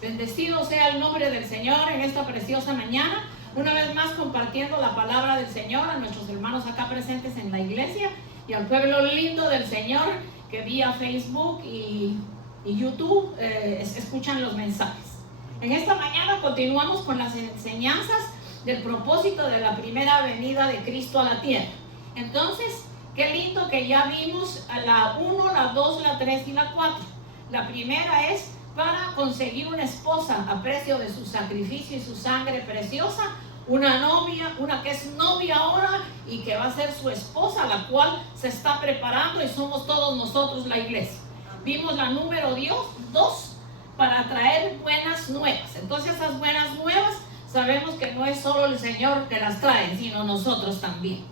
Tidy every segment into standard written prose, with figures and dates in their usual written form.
Bendecido sea el nombre del Señor en esta preciosa mañana. Una vez más compartiendo la palabra del Señor a nuestros hermanos acá presentes en la iglesia y al pueblo lindo del Señor que vía Facebook y YouTube escuchan los mensajes. En esta mañana continuamos con las enseñanzas del propósito de la primera venida de Cristo a la tierra. Entonces, qué lindo que ya vimos a la 1, la 2, la 3 y la 4. La primera es para conseguir una esposa a precio de su sacrificio y su sangre preciosa, una novia, una que es novia ahora y que va a ser su esposa, la cual se está preparando y somos todos nosotros la iglesia. Vimos la número 2 para traer buenas nuevas. Entonces esas buenas nuevas sabemos que no es solo el Señor que las trae, sino nosotros también.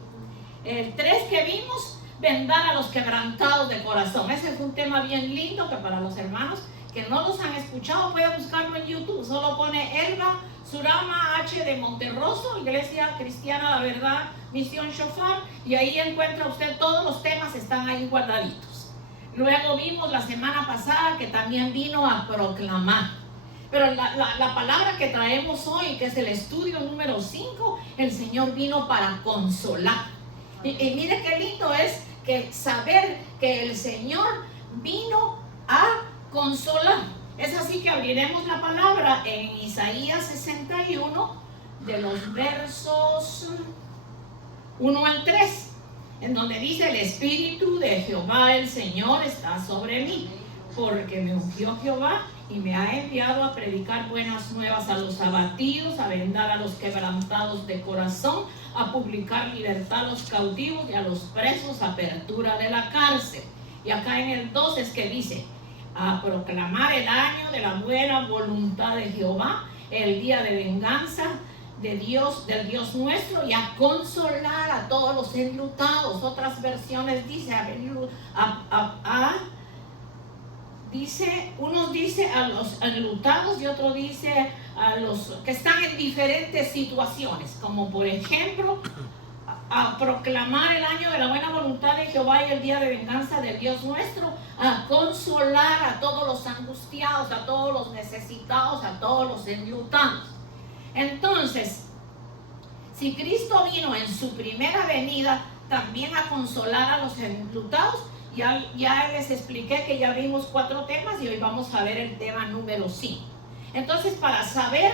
El 3 que vimos, vendar a los quebrantados de corazón. Ese fue un tema bien lindo que para los hermanos que no los han escuchado puede buscarlo en YouTube. Solo pone Elba Surama H de Monterroso, Iglesia Cristiana La Verdad, Misión Shofar, y ahí encuentra usted todos los temas, están ahí guardaditos. Luego vimos la semana pasada que también vino a proclamar. Pero la palabra que traemos hoy, que es el estudio número 5, el Señor vino para consolar. Y mire qué lindo es que saber que el Señor vino a consolar. Es así que abriremos la palabra en Isaías 61, de los versos 1 al 3, en donde dice: el Espíritu de Jehová el Señor está sobre mí, porque me ungió Jehová y me ha enviado a predicar buenas nuevas a los abatidos, a vendar a los quebrantados de corazón, a publicar libertad a los cautivos y a los presos, apertura de la cárcel. Y acá en el 2 es que dice: a proclamar el año de la buena voluntad de Jehová, el día de venganza de Dios, del Dios nuestro, y a consolar a todos los enlutados. Otras versiones dice unos dice a los enlutados y otro dice a los que están en diferentes situaciones, como por ejemplo a proclamar el año de la buena voluntad de Jehová y el día de venganza del Dios nuestro, a consolar a todos los angustiados, a todos los necesitados, a todos los enlutados. Entonces, si Cristo vino en su primera venida también a consolar a los enlutados, ya les expliqué que ya vimos 4 temas y hoy vamos a ver el tema número 5. Entonces, para saber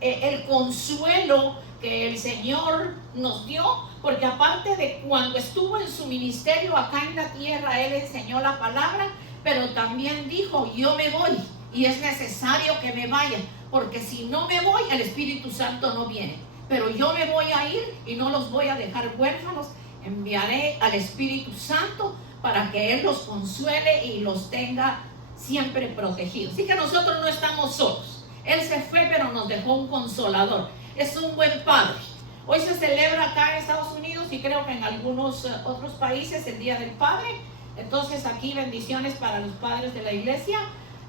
el consuelo que el Señor nos dio, porque aparte de cuando estuvo en su ministerio acá en la tierra, Él enseñó la palabra, pero también dijo: yo me voy y es necesario que me vaya, porque si no me voy, el Espíritu Santo no viene, pero yo me voy a ir y no los voy a dejar huérfanos. Enviaré al Espíritu Santo para que Él los consuele y los tenga siempre protegidos. Así que nosotros no estamos solos. Él se fue, pero nos dejó un consolador. Es un buen padre. Hoy se celebra acá en Estados Unidos y creo que en algunos otros países el Día del Padre. Entonces aquí bendiciones para los padres de la iglesia,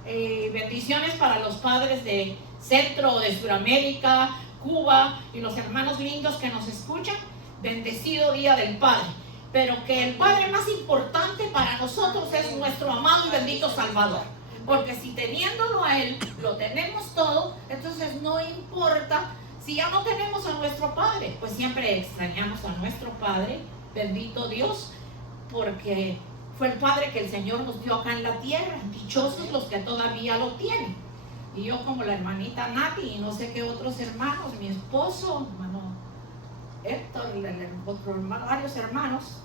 bendiciones para los padres de Centro, de Sudamérica, Cuba y los hermanos lindos que nos escuchan. Bendecido Día del Padre. Pero que el Padre más importante para nosotros es nuestro amado y bendito Salvador. Porque si teniéndolo a Él, lo tenemos todo, entonces no importa si ya no tenemos a nuestro Padre. Pues siempre extrañamos a nuestro Padre, bendito Dios, porque fue el Padre que el Señor nos dio acá en la tierra. Dichosos los que todavía lo tienen. Y yo, como la hermanita Nati y no sé qué otros hermanos, mi esposo, hermano Héctor, otro hermano, varios hermanos,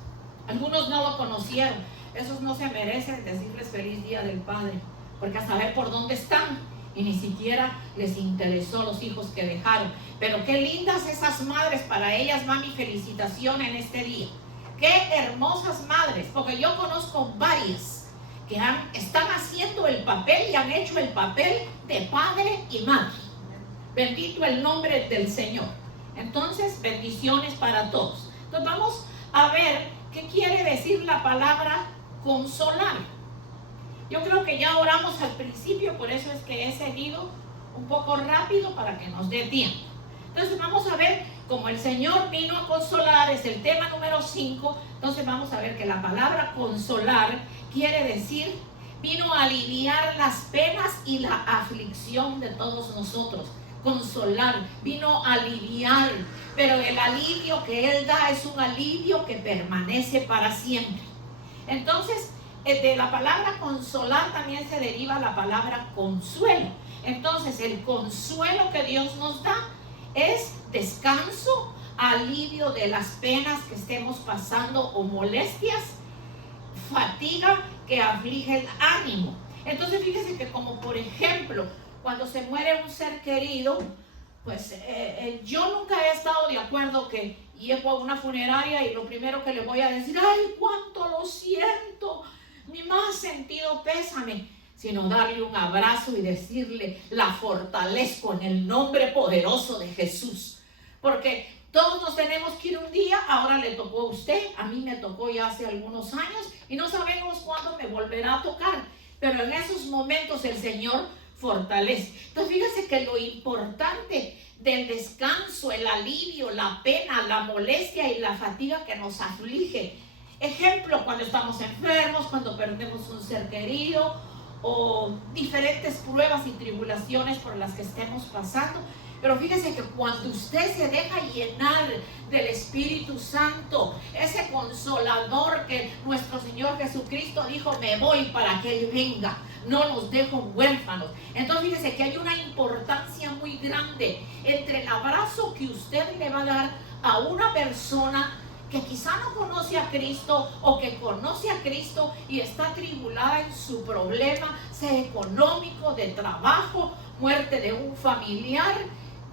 algunos no lo conocieron. Esos no se merecen decirles feliz Día del Padre, porque a saber por dónde están y ni siquiera les interesó los hijos que dejaron. Pero qué lindas esas madres, para ellas va mi felicitación en este día. Qué hermosas madres, porque yo conozco varias que están haciendo el papel y han hecho el papel de padre y madre. Bendito el nombre del Señor. Entonces, bendiciones para todos. Entonces vamos a ver qué quiere decir la palabra consolar. Yo creo que ya oramos al principio, por eso es que he seguido un poco rápido para que nos dé tiempo. Entonces vamos a ver cómo el Señor vino a consolar, es el tema número 5. Entonces vamos a ver que la palabra consolar quiere decir vino a aliviar las penas y la aflicción de todos nosotros. Consolar, vino a aliviar, pero el alivio que Él da es un alivio que permanece para siempre. Entonces, de la palabra consolar también se deriva la palabra consuelo. Entonces, el consuelo que Dios nos da es descanso, alivio de las penas que estemos pasando o molestias, fatiga que aflige el ánimo. Entonces, fíjese que como por ejemplo, cuando se muere un ser querido, pues yo nunca he estado de acuerdo que llego a una funeraria y lo primero que le voy a decir, ay, cuánto lo siento, mi más sentido pésame, sino darle un abrazo y decirle, la fortalezco en el nombre poderoso de Jesús. Porque todos nos tenemos que ir un día, ahora le tocó a usted, a mí me tocó ya hace algunos años y no sabemos cuándo me volverá a tocar. Pero en esos momentos el Señor fortalece. Entonces fíjese que lo importante del descanso, el alivio, la pena, la molestia y la fatiga que nos aflige. Ejemplo, cuando estamos enfermos, cuando perdemos un ser querido o diferentes pruebas y tribulaciones por las que estemos pasando. Pero fíjese que cuando usted se deja llenar del Espíritu Santo, ese consolador que nuestro Señor Jesucristo dijo, me voy para que Él venga, no los dejo huérfanos. Entonces fíjese que hay una importancia muy grande entre el abrazo que usted le va a dar a una persona que quizá no conoce a Cristo o que conoce a Cristo y está atribulada en su problema, sea económico, de trabajo, muerte de un familiar,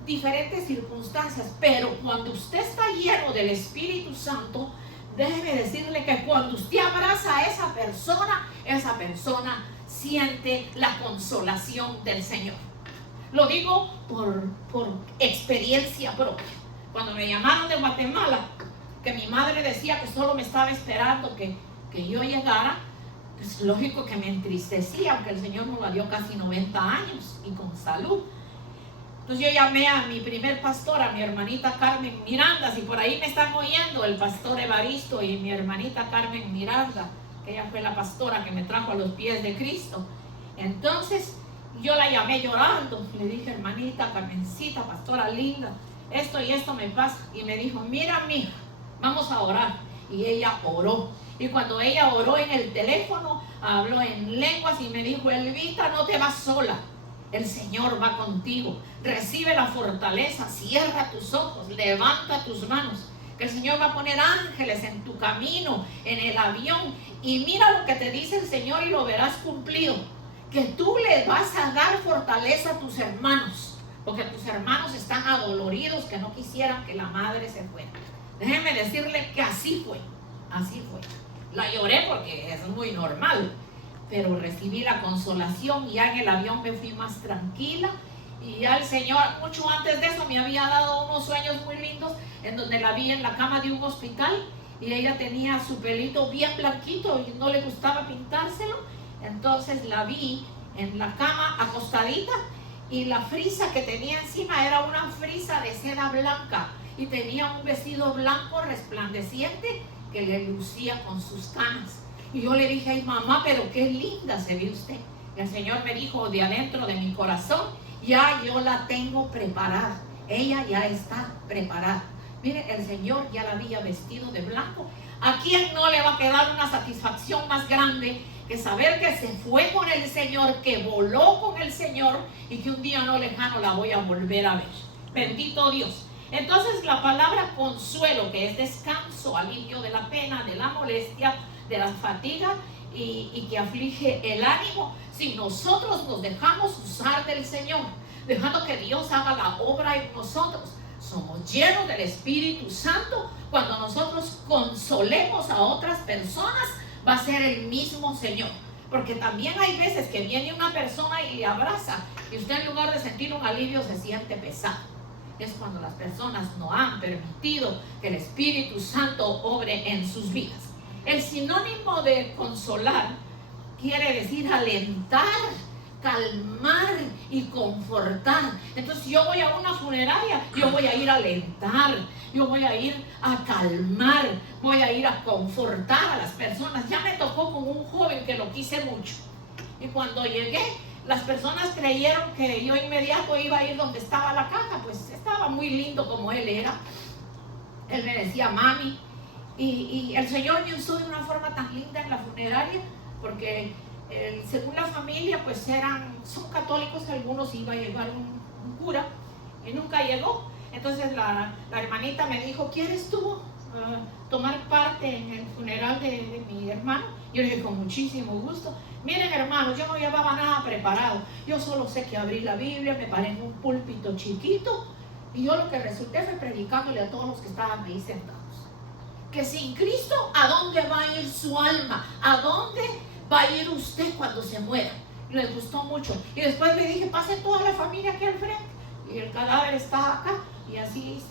diferentes circunstancias. Pero cuando usted está lleno del Espíritu Santo, déjeme decirle que cuando usted abraza a esa persona siente la consolación del Señor. Lo digo por experiencia propia. Cuando me llamaron de Guatemala, que mi madre decía que solo me estaba esperando que yo llegara, pues lógico que me entristecía, aunque el Señor nos la dio casi 90 años y con salud. Entonces yo llamé a mi primer pastor, a mi hermanita Carmen Miranda. Si por ahí me están oyendo, el pastor Evaristo y mi hermanita Carmen Miranda, que ella fue la pastora que me trajo a los pies de Cristo. Entonces yo la llamé llorando, le dije, hermanita Carmencita, pastora linda, esto y esto me pasa. Y me dijo, mira mija, vamos a orar. Y ella oró. Y cuando ella oró en el teléfono, habló en lenguas y me dijo, Elvita, no te vas sola. El Señor va contigo. Recibe la fortaleza, cierra tus ojos, levanta tus manos. Que el Señor va a poner ángeles en tu camino, en el avión. Y mira lo que te dice el Señor y lo verás cumplido. Que tú le vas a dar fortaleza a tus hermanos. Porque tus hermanos están adoloridos que no quisieran que la madre se fuera. Déjeme decirle que así fue. Así fue. La lloré porque es muy normal. Pero recibí la consolación y ya en el avión me fui más tranquila. Y ya el Señor, mucho antes de eso, me había dado unos sueños muy lindos en donde la vi en la cama de un hospital y ella tenía su pelito bien blanquito y no le gustaba pintárselo. Entonces la vi en la cama acostadita y la frisa que tenía encima era una frisa de seda blanca y tenía un vestido blanco resplandeciente que le lucía con sus canas. Y yo le dije, ay mamá, pero qué linda se ve usted. Y el Señor me dijo de adentro de mi corazón, ya yo la tengo preparada. Ella ya está preparada. Mire, el Señor ya la había vestido de blanco. ¿A quién no le va a quedar una satisfacción más grande que saber que se fue con el Señor, que voló con el Señor y que un día no lejano la voy a volver a ver? Bendito Dios. Entonces la palabra consuelo, que es descanso, alivio de la pena, de la molestia, de la fatiga y que aflige el ánimo, si nosotros nos dejamos usar del Señor, dejando que Dios haga la obra en nosotros, somos llenos del Espíritu Santo. Cuando nosotros consolemos a otras personas, va a ser el mismo Señor. Porque también hay veces que viene una persona y le abraza y usted en lugar de sentir un alivio se siente pesado. Es cuando las personas no han permitido que el Espíritu Santo obre en sus vidas. El sinónimo de consolar quiere decir alentar, calmar y confortar. Entonces yo voy a una funeraria, yo voy a ir a alentar, yo voy a ir a calmar, voy a ir a confortar a las personas. Ya me tocó con un joven que lo quise mucho Y cuando llegué, las personas creyeron que yo inmediato iba a ir donde estaba la caja, pues estaba muy lindo como él era. Él me decía mami, y el Señor me usó de una forma tan linda en la funeraria, porque según la familia, pues son católicos, algunos iba a llevar un cura, y nunca llegó. Entonces la hermanita me dijo, ¿quieres tú tomar parte en el funeral de mi hermano? Yo le dije, con muchísimo gusto. Miren, hermanos, yo no llevaba nada preparado. Yo solo sé que abrí la Biblia, me paré en un púlpito chiquito, y yo lo que resulté fue predicándole a todos los que estaban ahí sentados. Que sin Cristo, ¿a dónde va a ir su alma? ¿A dónde va a ir usted cuando se muera? Y les gustó mucho. Y después le dije, pase toda la familia aquí al frente. Y el cadáver está acá. Y así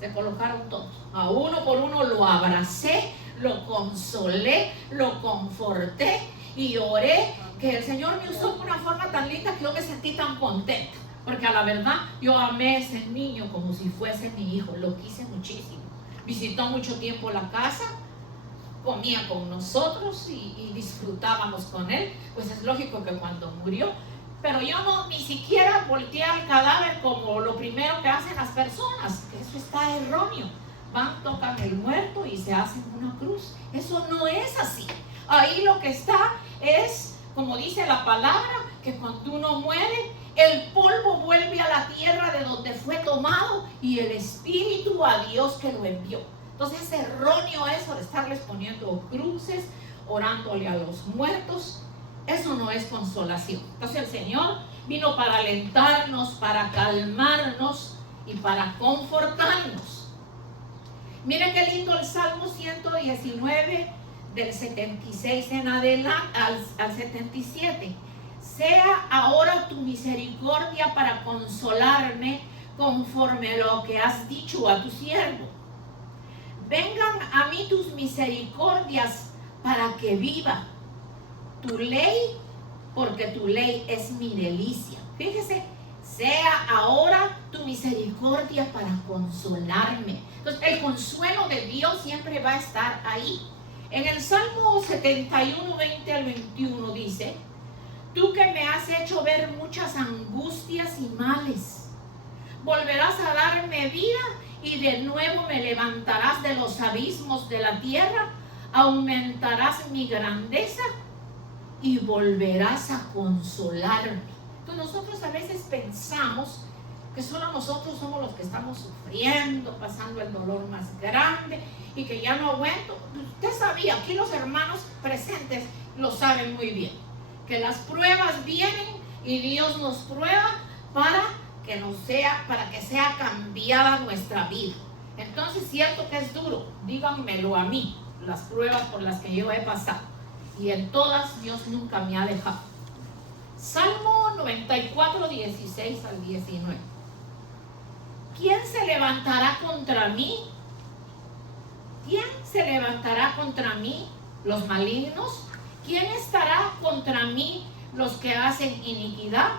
se colocaron todos. A uno por uno lo abracé, lo consolé, lo conforté y oré. Que el Señor me usó de una forma tan linda que yo me sentí tan contenta. Porque a la verdad yo amé a ese niño como si fuese mi hijo. Lo quise muchísimo. Visitó mucho tiempo la casa, comía con nosotros y disfrutábamos con él. Pues es lógico que cuando murió, pero yo ni siquiera volteé al cadáver como lo primero que hacen las personas, que eso está erróneo. Van, tocan el muerto y se hacen una cruz. Eso no es así. Ahí lo que está es, como dice la palabra, que cuando uno muere, el polvo vuelve a la tierra de donde fue tomado y el espíritu a Dios que lo envió. Entonces es erróneo eso de estarles poniendo cruces, orándole a los muertos. Eso no es consolación. Entonces el Señor vino para alentarnos, para calmarnos y para confortarnos. Miren qué lindo el Salmo 119 del 76 en adelante al 77. Sea ahora tu misericordia para consolarme conforme a lo que has dicho a tu siervo. Vengan a mí tus misericordias para que viva. Tu ley, porque tu ley es mi delicia. Fíjese, sea ahora tu misericordia para consolarme. Entonces, el consuelo de Dios siempre va a estar ahí. En el Salmo 71, 20 al 21 dice: tú que me has hecho ver muchas angustias y males, volverás a darme vida y de nuevo me levantarás de los abismos de la tierra, aumentarás mi grandeza y volverás a consolarme. Entonces nosotros a veces pensamos que solo nosotros somos los que estamos sufriendo, pasando el dolor más grande y que ya no aguento. Usted sabía, aquí los hermanos presentes lo saben muy bien, que las pruebas vienen y Dios nos prueba para que sea cambiada nuestra vida. Entonces, cierto que es duro, díganmelo a mí, las pruebas por las que yo he pasado, y en todas Dios nunca me ha dejado. Salmo 94, 16 al 19. ¿Quién se levantará contra mí? ¿Quién se levantará contra mí? ¿Los malignos? ¿Quién estará contra mí? Los que hacen iniquidad.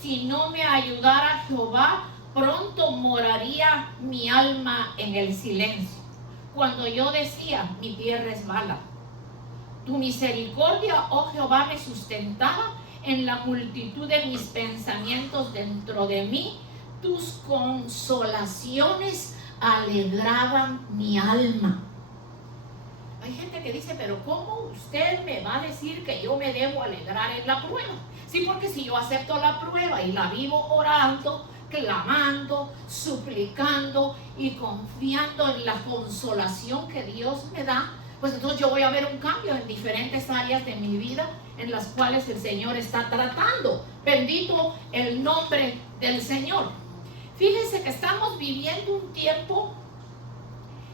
Si no me ayudara Jehová, pronto moraría mi alma en el silencio. Cuando yo decía, mi pie resbala. Tu misericordia, oh Jehová, me sustentaba en la multitud de mis pensamientos dentro de mí. Tus consolaciones alegraban mi alma. Hay gente que dice, pero ¿cómo usted me va a decir que yo me debo alegrar en la prueba? Sí, porque si yo acepto la prueba y la vivo orando, clamando, suplicando y confiando en la consolación que Dios me da, pues entonces yo voy a ver un cambio en diferentes áreas de mi vida en las cuales el Señor está tratando. Bendito el nombre del Señor. Fíjense que estamos viviendo un tiempo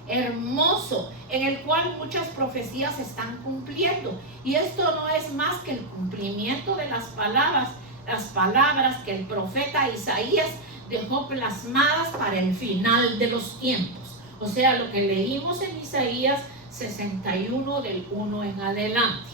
hermoso en el cual muchas profecías se están cumpliendo, y esto no es más que el cumplimiento de las palabras que el profeta Isaías dejó plasmadas para el final de los tiempos, o sea, lo que leímos en Isaías 61 del 1 en adelante.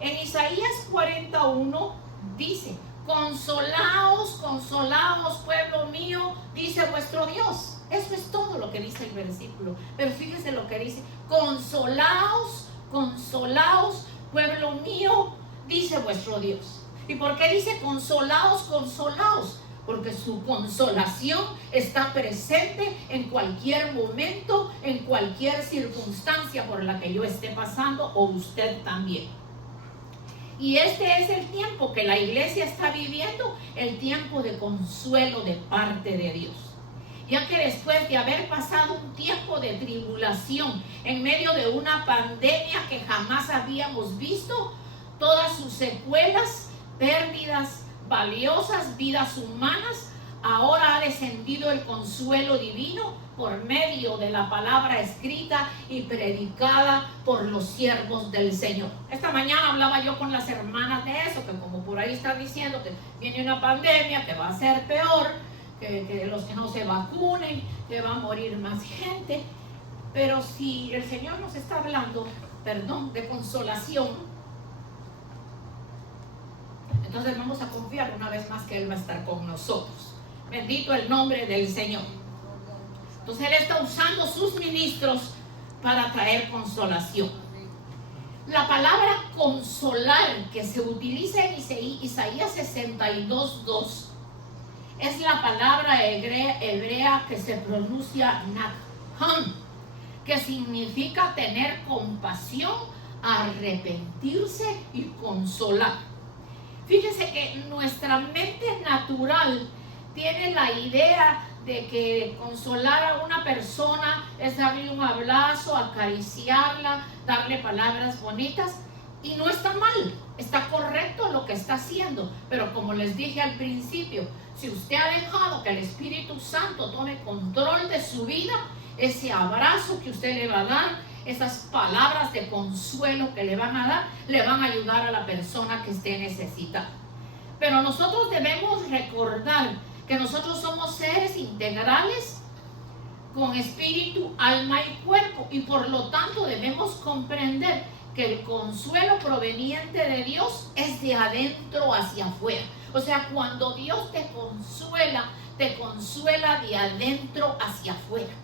En Isaías 41 dice: consolaos, consolaos, pueblo mío, dice vuestro Dios. Eso es todo lo que dice el versículo. Pero fíjense lo que dice: consolaos, consolaos, pueblo mío, dice vuestro Dios. ¿Y por qué dice consolaos, consolaos? Porque su consolación está presente en cualquier momento, en cualquier circunstancia por la que yo esté pasando o usted también. Y este es el tiempo que la iglesia está viviendo, el tiempo de consuelo de parte de Dios. Ya que después de haber pasado un tiempo de tribulación en medio de una pandemia que jamás habíamos visto, todas sus secuelas, pérdidas valiosas, vidas humanas, ahora ha descendido el consuelo divino por medio de la palabra escrita y predicada por los siervos del Señor. Esta mañana hablaba yo con las hermanas de eso, que como por ahí están diciendo que viene una pandemia, que va a ser peor, que los que no se vacunen, que va a morir más gente. Pero si el Señor nos está hablando, de consolación, entonces vamos a confiar una vez más que Él va a estar con nosotros. Bendito el nombre del Señor. Entonces Él está usando sus ministros para traer consolación. La palabra consolar que se utiliza en Isaías 62:2 es la palabra hebrea que se pronuncia nakham, que significa tener compasión, arrepentirse y consolar. Fíjese que nuestra mente natural tiene la idea de que consolar a una persona es darle un abrazo, acariciarla, darle palabras bonitas, y no está mal, está correcto lo que está haciendo. Pero como les dije al principio, si usted ha dejado que el Espíritu Santo tome control de su vida, ese abrazo que usted le va a dar, esas palabras de consuelo que le van a dar, le van a ayudar a la persona que esté necesitada. Pero nosotros debemos recordar que nosotros somos seres integrales con espíritu, alma y cuerpo, y por lo tanto debemos comprender que el consuelo proveniente de Dios es de adentro hacia afuera. O sea, cuando Dios te consuela de adentro hacia afuera.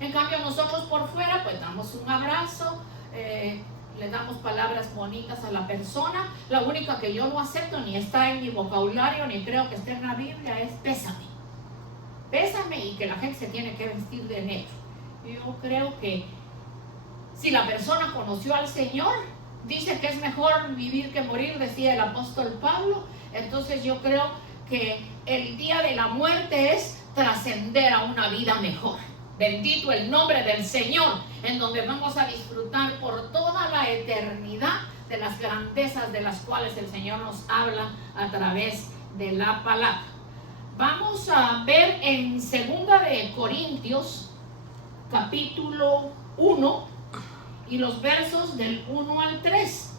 En cambio nosotros por fuera pues damos un abrazo, le damos palabras bonitas a la persona. La única que yo no acepto, ni está en mi vocabulario, ni creo que esté en la Biblia, es bésame. Bésame, y que la gente se tiene que vestir de negro. Yo creo que si la persona conoció al Señor, dice que es mejor vivir que morir, decía el apóstol Pablo. Entonces yo creo que el día de la muerte es trascender a una vida mejor. Bendito el nombre del Señor, en donde vamos a disfrutar por toda la eternidad de las grandezas de las cuales el Señor nos habla a través de la palabra. Vamos a ver en 2 de Corintios, capítulo 1, y los versos del 1 al 3.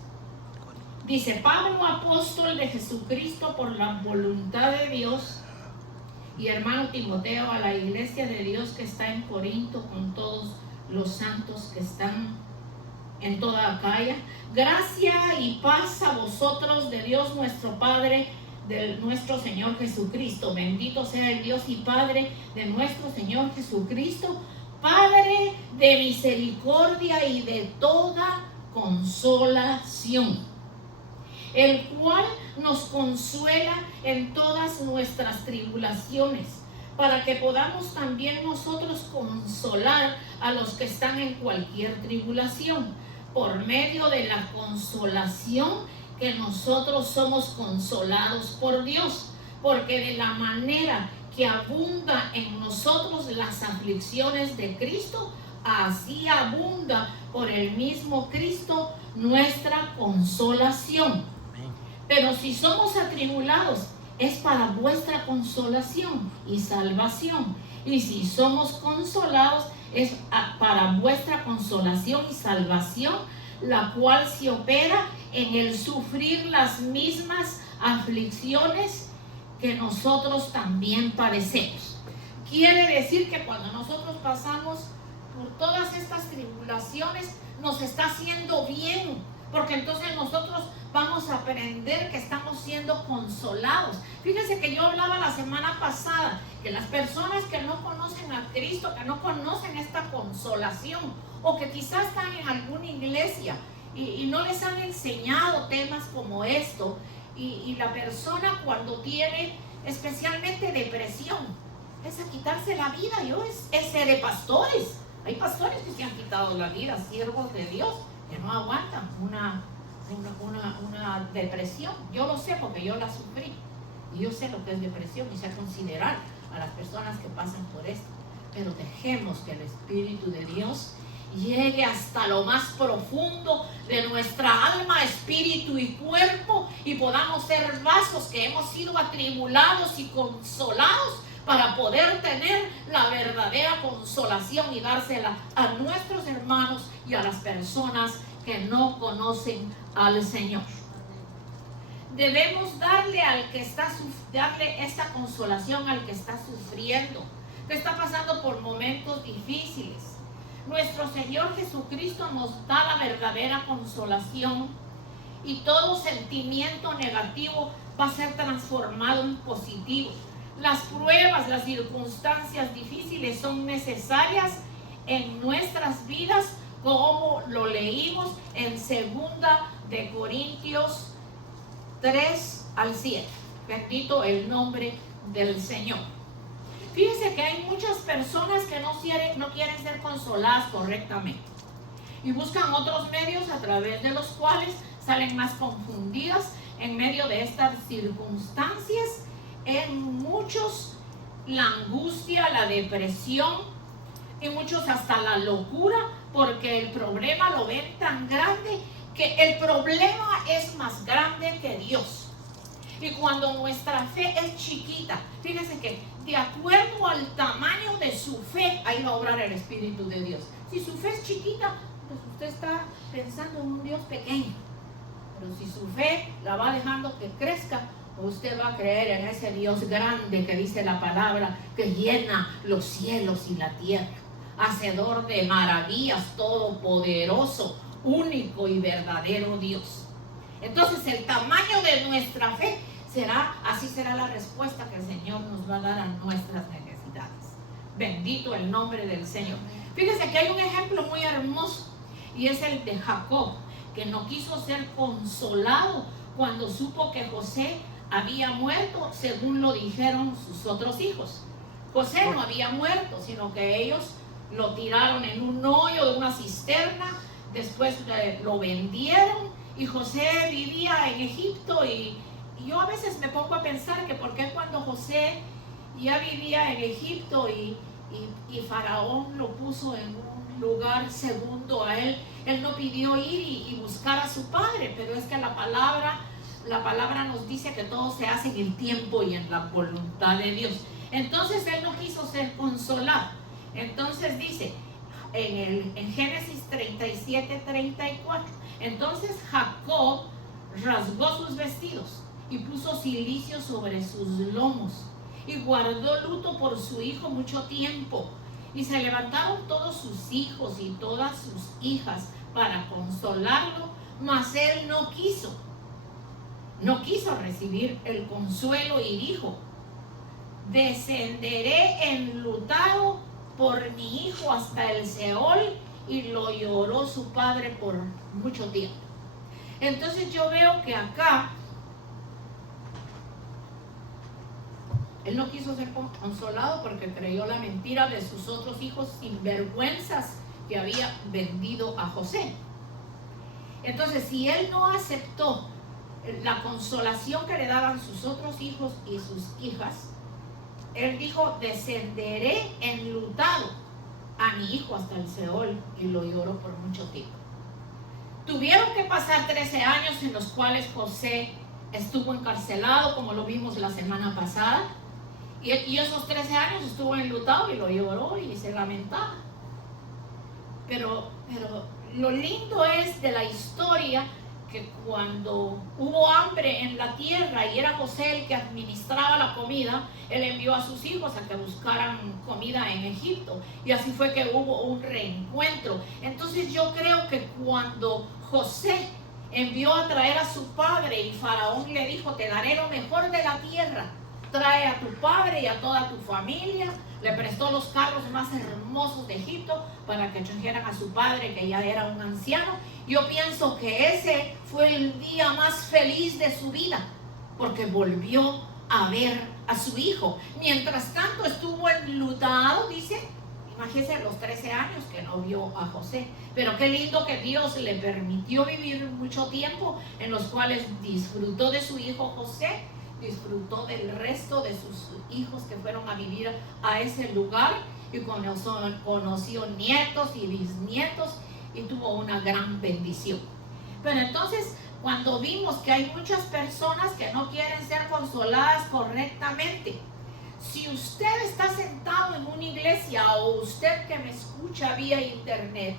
Dice: Pablo, apóstol de Jesucristo por la voluntad de Dios, y hermano Timoteo, a la iglesia de Dios que está en Corinto, con todos los santos que están en toda Acaya, gracia y paz a vosotros de Dios nuestro Padre, de nuestro Señor Jesucristo. Bendito sea el Dios y Padre de nuestro Señor Jesucristo, Padre de misericordia y de toda consolación, el cual nos consuela en todas nuestras tribulaciones, para que podamos también nosotros consolar a los que están en cualquier tribulación, por medio de la consolación que nosotros somos consolados por Dios, porque de la manera que abunda en nosotros las aflicciones de Cristo, así abunda por el mismo Cristo nuestra consolación. Pero si somos atribulados, es para vuestra consolación y salvación. Y si somos consolados, es para vuestra consolación y salvación, la cual se opera en el sufrir las mismas aflicciones que nosotros también padecemos. Quiere decir que cuando nosotros pasamos por todas estas tribulaciones, nos está haciendo bien, porque entonces nosotros vamos a aprender que estamos siendo consolados. Fíjense que yo hablaba la semana pasada que las personas que no conocen a Cristo, que no conocen esta consolación, o que quizás están en alguna iglesia y no les han enseñado temas como esto. Y la persona cuando tiene especialmente depresión, es a quitarse la vida. Es ser de pastores. Hay pastores que se han quitado la vida, siervos de Dios, que no aguantan una depresión. Yo lo sé porque yo la sufrí. Y yo sé lo que es depresión y sé considerar a las personas que pasan por esto. Pero dejemos que el Espíritu de Dios llegue hasta lo más profundo de nuestra alma, espíritu y cuerpo, y podamos ser vasos que hemos sido atribulados y consolados para poder tener la verdadera consolación y dársela a nuestros hermanos y a las personas que no conocen al Señor. Debemos darle esta consolación al que está sufriendo, que está pasando por momentos difíciles. Nuestro Señor Jesucristo nos da la verdadera consolación, y todo sentimiento negativo va a ser transformado en positivo. Las pruebas, las circunstancias difíciles son necesarias en nuestras vidas, como lo leímos en 2 de Corintios 3 al 7. Bendito el nombre del Señor. Fíjense que hay muchas personas que no quieren ser consoladas correctamente y buscan otros medios a través de los cuales salen más confundidas en medio de estas circunstancias. En muchos la angustia, la depresión, en muchos hasta la locura, porque el problema lo ven tan grande que el problema es más grande que Dios. Y cuando nuestra fe es chiquita, fíjense que de acuerdo al tamaño de su fe, ahí va a obrar el Espíritu de Dios. Si su fe es chiquita, pues usted está pensando en un Dios pequeño. Pero si su fe la va dejando que crezca, usted va a creer en ese Dios grande que dice la palabra, que llena los cielos y la tierra, hacedor de maravillas, todopoderoso, único y verdadero Dios. Entonces el tamaño de nuestra fe así será la respuesta que el Señor nos va a dar a nuestras necesidades. Bendito el nombre del Señor. Fíjense que hay un ejemplo muy hermoso, y es el de Jacob, que no quiso ser consolado cuando supo que José había muerto, según lo dijeron sus otros hijos. José no había muerto, sino que ellos lo tiraron en un hoyo de una cisterna, después lo vendieron, y José vivía en Egipto. Y yo a veces me pongo a pensar que por qué cuando José ya vivía en Egipto y Faraón lo puso en un lugar segundo a él no pidió ir y buscar a su padre. Pero es que la palabra nos dice que todo se hace en el tiempo y en la voluntad de Dios. Entonces él no quiso ser consolado. Entonces dice en Génesis 37-34, entonces Jacob rasgó sus vestidos y puso cilicio sobre sus lomos, y guardó luto por su hijo mucho tiempo. Y se levantaron todos sus hijos y todas sus hijas para consolarlo, mas él no quiso recibir el consuelo, y dijo: descenderé enlutado por mi hijo hasta el Seol. Y lo lloró su padre por mucho tiempo. Entonces yo veo que acá él no quiso ser consolado porque creyó la mentira de sus otros hijos sinvergüenzas que había vendido a José. Entonces, si él no aceptó la consolación que le daban sus otros hijos y sus hijas, él dijo: descenderé enlutado a mi hijo hasta el Seol. Y lo lloró por mucho tiempo. Tuvieron que pasar 13 años en los cuales José estuvo encarcelado, como lo vimos la semana pasada. Y esos 13 años estuvo enlutado y lo lloró y se lamentaba. Pero lo lindo es de la historia que cuando hubo hambre en la tierra y era José el que administraba la comida, él envió a sus hijos a que buscaran comida en Egipto. Y así fue que hubo un reencuentro. Entonces yo creo que cuando José envió a traer a su padre y Faraón le dijo: te daré lo mejor de la tierra, trae a tu padre y a toda tu familia, le prestó los carros más hermosos de Egipto para que trajeran a su padre, que ya era un anciano, Yo pienso que ese fue el día más feliz de su vida, porque volvió a ver a su hijo. Mientras tanto estuvo enlutado, dice, imagínense los 13 años que no vio a José. Pero qué lindo que Dios le permitió vivir mucho tiempo en los cuales disfrutó de su hijo José, disfrutó del resto de sus hijos que fueron a vivir a ese lugar, y conoció nietos y bisnietos y tuvo una gran bendición. Pero entonces, cuando vimos que hay muchas personas que no quieren ser consoladas correctamente, si usted está sentado en una iglesia, o usted que me escucha vía internet,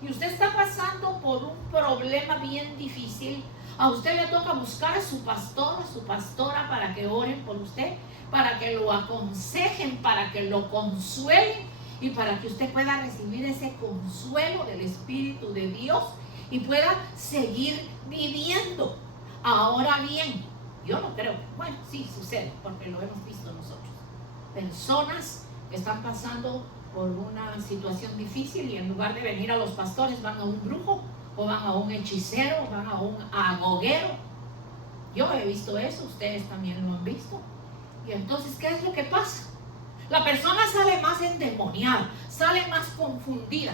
y usted está pasando por un problema bien difícil, a usted le toca buscar a su pastor, a su pastora, para que oren por usted, para que lo aconsejen, para que lo consuelen, y para que usted pueda recibir ese consuelo del Espíritu de Dios y pueda seguir viviendo. Ahora bien, yo no creo, bueno, sí sucede, porque lo hemos visto nosotros. Personas que están pasando por una situación difícil, y en lugar de venir a los pastores van a un brujo, o van a un hechicero, o van a un agoguero. Yo he visto eso, ustedes también lo han visto. Y entonces, ¿qué es lo que pasa? La persona sale más endemoniada, sale más confundida,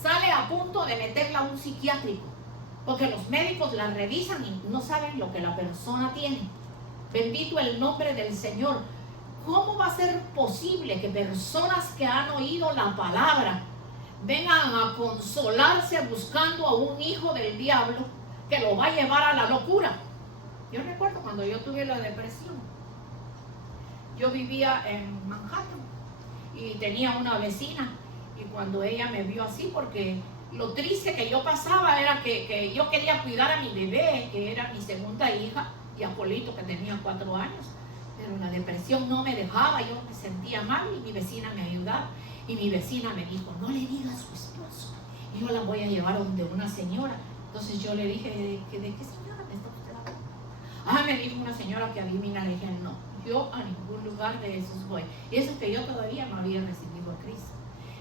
sale a punto de meterla a un psiquiátrico, porque los médicos la revisan y no saben lo que la persona tiene. Bendito el nombre del Señor. ¿Cómo va a ser posible que personas que han oído la palabra vengan a consolarse buscando a un hijo del diablo que lo va a llevar a la locura? Yo recuerdo cuando yo tuve la depresión, yo vivía en Manhattan y tenía una vecina, y cuando ella me vio así, porque lo triste que yo pasaba era que yo quería cuidar a mi bebé, que era mi segunda hija, y a Polito, que tenía 4 años, pero la depresión no me dejaba, yo me sentía mal, y mi vecina me ayudaba, y mi vecina me dijo, no le diga a su esposo, yo la voy a llevar donde una señora. Entonces yo le dije, ¿de qué señora me está usted hablando? Me dijo una señora que adivina. Le dije, no, yo a ningún lugar de esos voy. Y eso que yo todavía no había recibido a Cristo.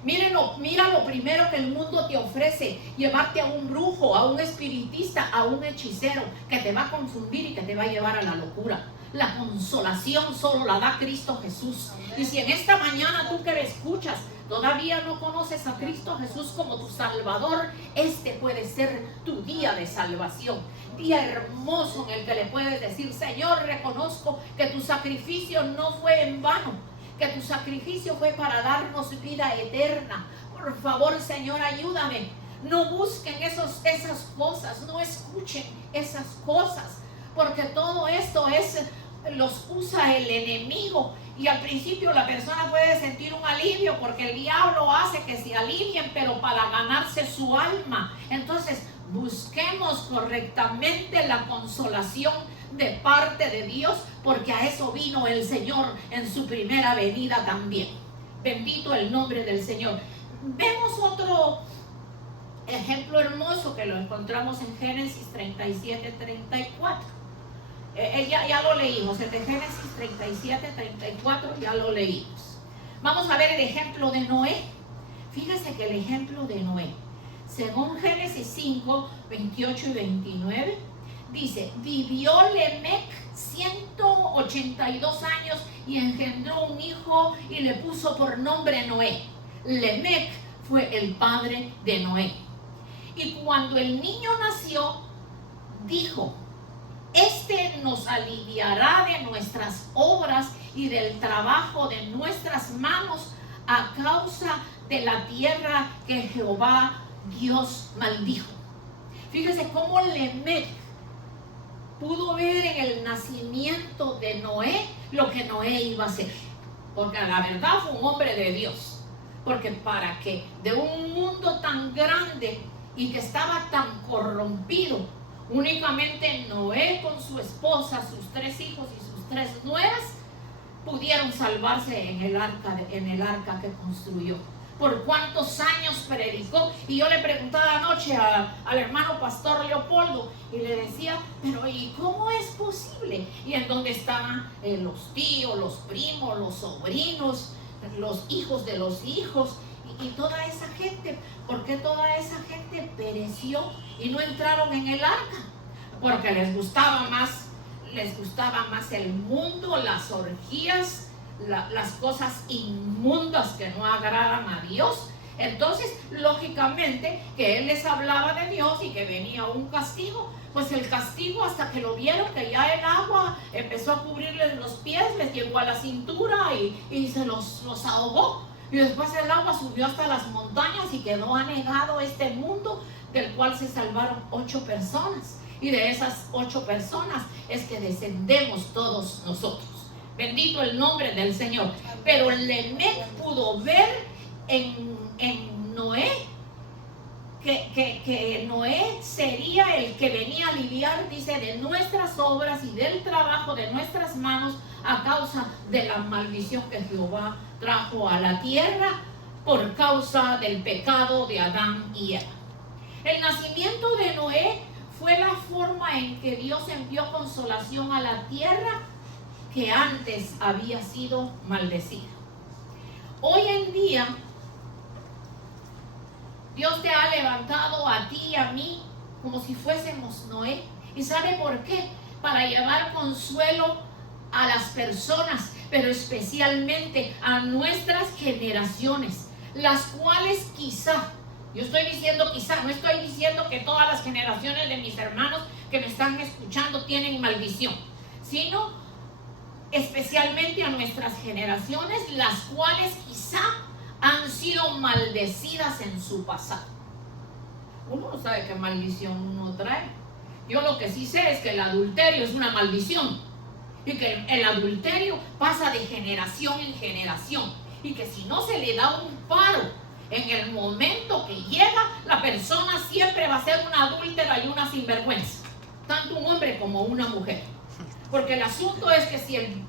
Mira lo primero que el mundo te ofrece: llevarte a un brujo, a un espiritista, a un hechicero, que te va a confundir y que te va a llevar a la locura. La consolación solo la da Cristo Jesús. Y si en esta mañana tú que me escuchas todavía no conoces a Cristo Jesús como tu Salvador, este puede ser tu día de salvación. Día hermoso en el que le puedes decir: Señor, reconozco que tu sacrificio no fue en vano, que tu sacrificio fue para darnos vida eterna. Por favor, Señor, ayúdame. No busquen esas cosas, no escuchen esas cosas, porque todo esto los usa el enemigo. Y al principio la persona puede sentir un alivio, porque el diablo hace que se alivien, pero para ganarse su alma. Entonces, busquemos correctamente la consolación de parte de Dios, porque a eso vino el Señor en su primera venida también. Bendito el nombre del Señor. Vemos otro ejemplo hermoso que lo encontramos en Génesis 37-34. Ya lo leímos, el de Génesis 37-34 ya lo leímos. Vamos a ver el ejemplo de Noé. Fíjese que el ejemplo de Noé, según Génesis 5, 28 y 29, dice: vivió Lemec 182 años y engendró un hijo y le puso por nombre Noé. Lemec fue el padre de Noé. Y cuando el niño nació, dijo: este nos aliviará de nuestras obras y del trabajo de nuestras manos, a causa de la tierra que Jehová Dios maldijo. Fíjese cómo Lemec pudo ver en el nacimiento de Noé lo que Noé iba a hacer, porque la verdad fue un hombre de Dios. Porque para que de un mundo tan grande y que estaba tan corrompido, únicamente Noé con su esposa, sus 3 hijos y sus 3 nueras pudieron salvarse en el arca que construyó. Por cuántos años predicó. Y yo le preguntaba anoche al hermano pastor Leopoldo, y le decía: pero ¿y cómo es posible? Y en dónde estaban los tíos, los primos, los sobrinos, los hijos de los hijos. y toda esa gente, ¿por qué toda esa gente pereció y no entraron en el arca? Porque les gustaba más el mundo, las orgías, las cosas inmundas que no agradan a Dios. Entonces, lógicamente, que Él les hablaba de Dios y que venía un castigo. Pues el castigo, hasta que lo vieron, que ya el agua empezó a cubrirles los pies, les llegó a la cintura y se los ahogó. Y después el agua subió hasta las montañas y quedó anegado este mundo, del cual se salvaron 8 personas. Y de esas 8 personas es que descendemos todos nosotros. Bendito el nombre del Señor. Pero Lemec pudo ver en Noé que Noé sería el que venía a aliviar, dice, de nuestras obras y del trabajo de nuestras manos a causa de la maldición que Jehová trajo a la tierra por causa del pecado de Adán y Eva. El nacimiento de Noé fue la forma en que Dios envió consolación a la tierra que antes había sido maldecida. Hoy en día, Dios te ha levantado a ti y a mí como si fuésemos Noé. ¿Y sabe por qué? Para llevar consuelo a las personas, pero especialmente a nuestras generaciones, las cuales quizá, yo estoy diciendo quizá, no estoy diciendo que todas las generaciones de mis hermanos que me están escuchando tienen maldición, sino especialmente a nuestras generaciones, las cuales quizá han sido maldecidas en su pasado. Uno no sabe qué maldición uno trae. Yo lo que sí sé es que el adulterio es una maldición y que el adulterio pasa de generación en generación y que si no se le da un paro en el momento que llega, la persona siempre va a ser una adúltera y una sinvergüenza, tanto un hombre como una mujer. Porque el asunto es que si el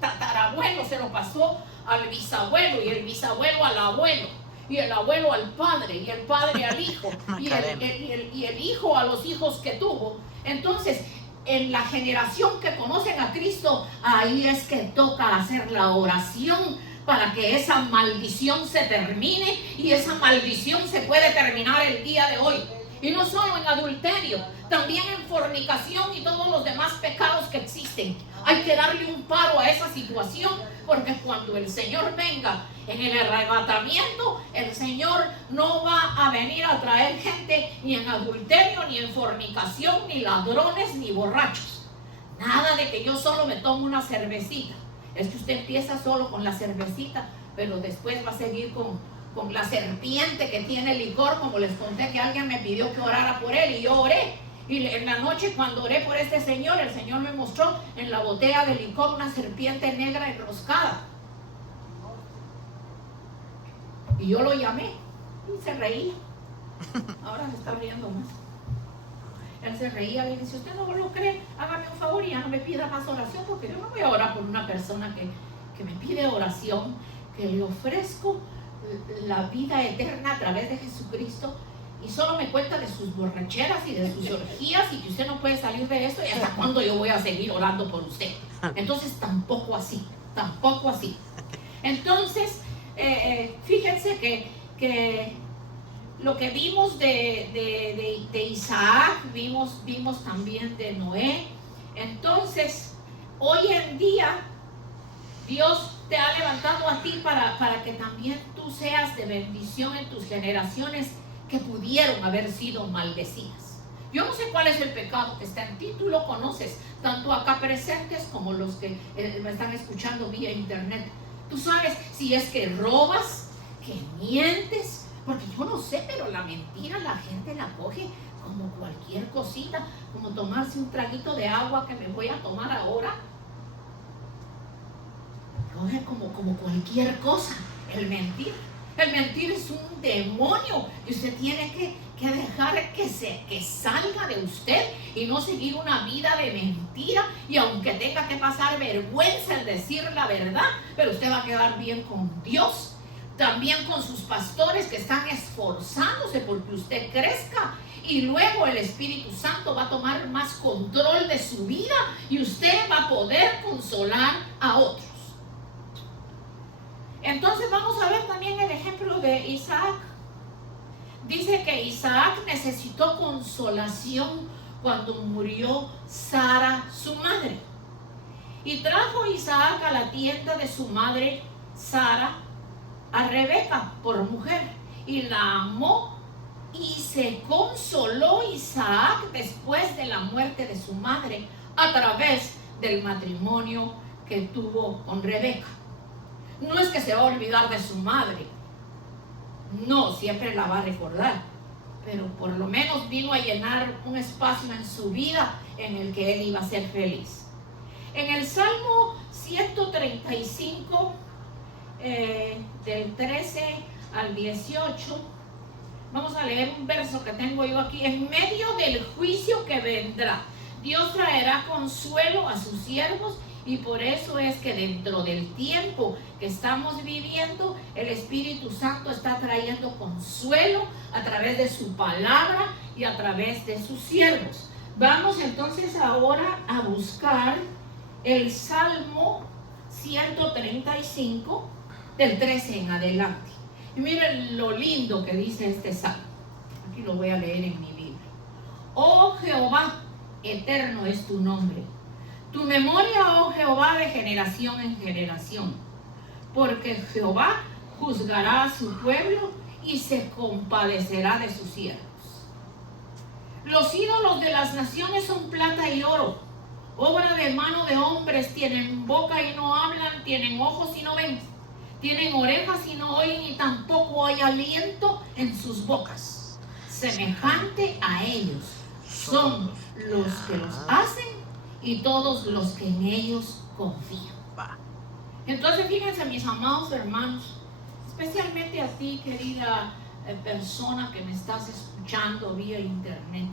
tatarabuelo se lo pasó al bisabuelo y el bisabuelo al abuelo y el abuelo al padre y el padre al hijo y el hijo a los hijos que tuvo, entonces en la generación que conocen a Cristo, ahí es que toca hacer la oración para que esa maldición se termine, y esa maldición se puede terminar el día de hoy. Y no solo en adulterio, también en fornicación y todos los demás pecados que existen. Hay que darle un paro a esa situación, porque cuando el Señor venga en el arrebatamiento, el Señor no va a venir a traer gente ni en adulterio, ni en fornicación, ni ladrones, ni borrachos. Nada de que yo solo me tomo una cervecita. Es que usted empieza solo con la cervecita, pero después va a seguir con la serpiente que tiene licor, como les conté que alguien me pidió que orara por él y yo oré. Y en la noche cuando oré por este señor, el Señor me mostró en la botella de licor una serpiente negra enroscada. Y yo lo llamé y se reía. Ahora se está riendo más. Él se reía y dice: usted no lo cree, hágame un favor y ya no me pida más oración, porque yo no voy a orar por una persona que me pide oración, que le ofrezco la vida eterna a través de Jesucristo, y solo me cuenta de sus borracheras y de sus orgías, y que usted no puede salir de esto, y hasta cuándo yo voy a seguir orando por usted. Entonces tampoco así. Entonces fíjense que lo que vimos de Isaac, vimos también de Noé. Entonces hoy en día Dios te ha levantado a ti para que también tú seas de bendición en tus generaciones que pudieron haber sido maldecidas. Yo no sé cuál es el pecado que está en ti, tú lo conoces, tanto acá presentes como los que me están escuchando vía internet. Tú sabes si es que robas, que mientes, porque yo no sé, pero la mentira la gente la coge como cualquier cosita, como tomarse un traguito de agua que me voy a tomar ahora. Coge como cualquier cosa el mentir. El mentir es un demonio y usted tiene que dejar que salga de usted y no seguir una vida de mentira, y aunque tenga que pasar vergüenza en decir la verdad, pero usted va a quedar bien con Dios, también con sus pastores que están esforzándose porque usted crezca, y luego el Espíritu Santo va a tomar más control de su vida y usted va a poder consolar a otros. Entonces vamos a ver también el ejemplo de Isaac. Dice que Isaac necesitó consolación cuando murió Sara, su madre. Y trajo Isaac a la tienda de su madre Sara a Rebeca por mujer, y la amó, y se consoló Isaac después de la muerte de su madre a través del matrimonio que tuvo con Rebeca. No es que se va a olvidar de su madre, no, siempre la va a recordar, pero por lo menos vino a llenar un espacio en su vida en el que él iba a ser feliz. En el Salmo 135, del 13 al 18, vamos a leer un verso que tengo yo aquí. En medio del juicio que vendrá, Dios traerá consuelo a sus siervos, y por eso es que dentro del tiempo que estamos viviendo, el Espíritu Santo está trayendo consuelo a través de su palabra y a través de sus siervos. Vamos entonces ahora a buscar el Salmo 135, del 13 en adelante. Y miren lo lindo que dice este salmo. Aquí lo voy a leer en mi Biblia. Oh Jehová, eterno es tu nombre. Tu memoria, oh Jehová, de generación en generación. Porque Jehová juzgará a su pueblo y se compadecerá de sus siervos. Los ídolos de las naciones son plata y oro, obra de mano de hombres. Tienen boca y no hablan, tienen ojos y no ven, tienen orejas y no oyen, y tampoco hay aliento en sus bocas. Semejante a ellos son los que los hacen y todos los que en ellos confían. Entonces fíjense, mis amados hermanos, especialmente a ti, querida persona que me estás escuchando vía internet,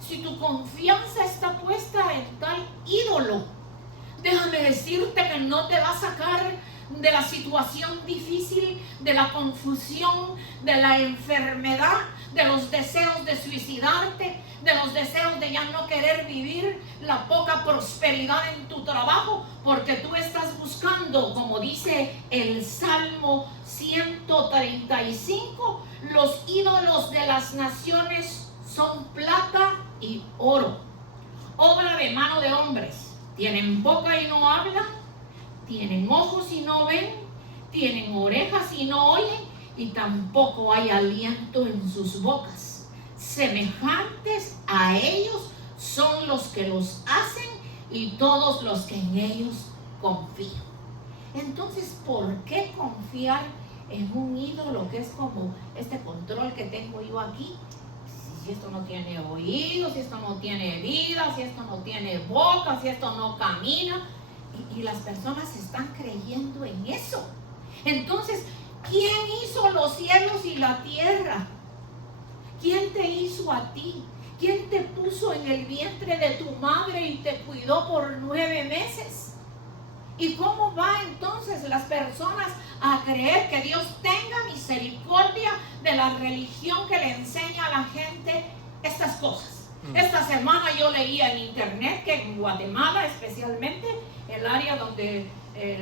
si tu confianza está puesta en tal ídolo, déjame decirte que no te va a sacar de la situación difícil, de la confusión, de la enfermedad, de los deseos de suicidarte, de los deseos de ya no querer vivir, la poca prosperidad en tu trabajo, porque tú estás buscando, como dice el Salmo 135, los ídolos de las naciones son plata y oro, obra de mano de hombres. Tienen boca y no hablan, tienen ojos y no ven, tienen orejas y no oyen, y tampoco hay aliento en sus bocas. Semejantes a ellos son los que los hacen y todos los que en ellos confían. Entonces, ¿por qué confiar en un ídolo que es como este control que tengo yo aquí? Si esto no tiene oídos, si esto no tiene vida, si esto no tiene boca, si esto no camina. Y las personas están creyendo en eso. Entonces, ¿quién hizo los cielos y la tierra? ¿Quién te hizo a ti? ¿Quién te puso en el vientre de tu madre y te cuidó por 9 meses? ¿Y cómo va entonces las personas a creer que Dios tenga misericordia de la religión que le enseña a la gente estas cosas? Esta semana yo leía en internet que en Guatemala, especialmente el área donde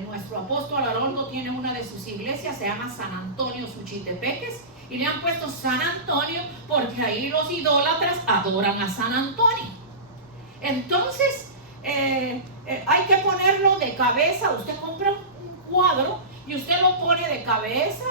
nuestro apóstol Haroldo tiene una de sus iglesias, se llama San Antonio Suchitepeques, y le han puesto San Antonio porque ahí los idólatras adoran a San Antonio. Entonces hay que ponerlo de cabeza. Usted compra un cuadro y usted lo pone de cabeza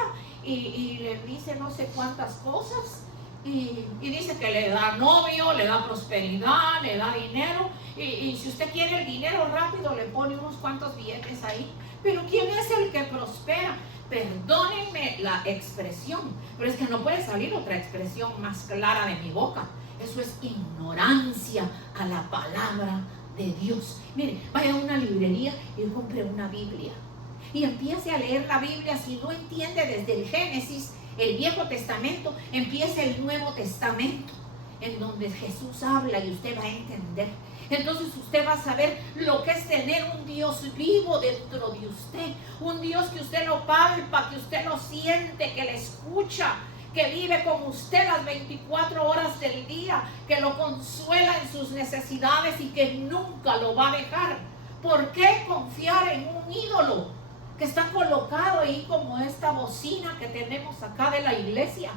y le dice no sé cuántas cosas. Y dice que le da novio, le da prosperidad, le da dinero, y si usted quiere el dinero rápido le pone unos cuantos billetes ahí. Pero ¿quién es el que prospera? Perdónenme la expresión, pero es que no puede salir otra expresión más clara de mi boca. Eso es ignorancia a la palabra de Dios. Mire, vaya a una librería y compre una Biblia y empiece a leer la Biblia. Si no entiende desde el Génesis, el Viejo Testamento, empieza el Nuevo Testamento, en donde Jesús habla y usted va a entender. Entonces usted va a saber lo que es tener un Dios vivo dentro de usted, un Dios que usted lo palpa, que usted lo siente, que le escucha, que vive con usted las 24 horas del día, que lo consuela en sus necesidades y que nunca lo va a dejar. ¿Por qué confiar en un ídolo? que está colocado ahí como esta bocina que tenemos acá de la iglesia,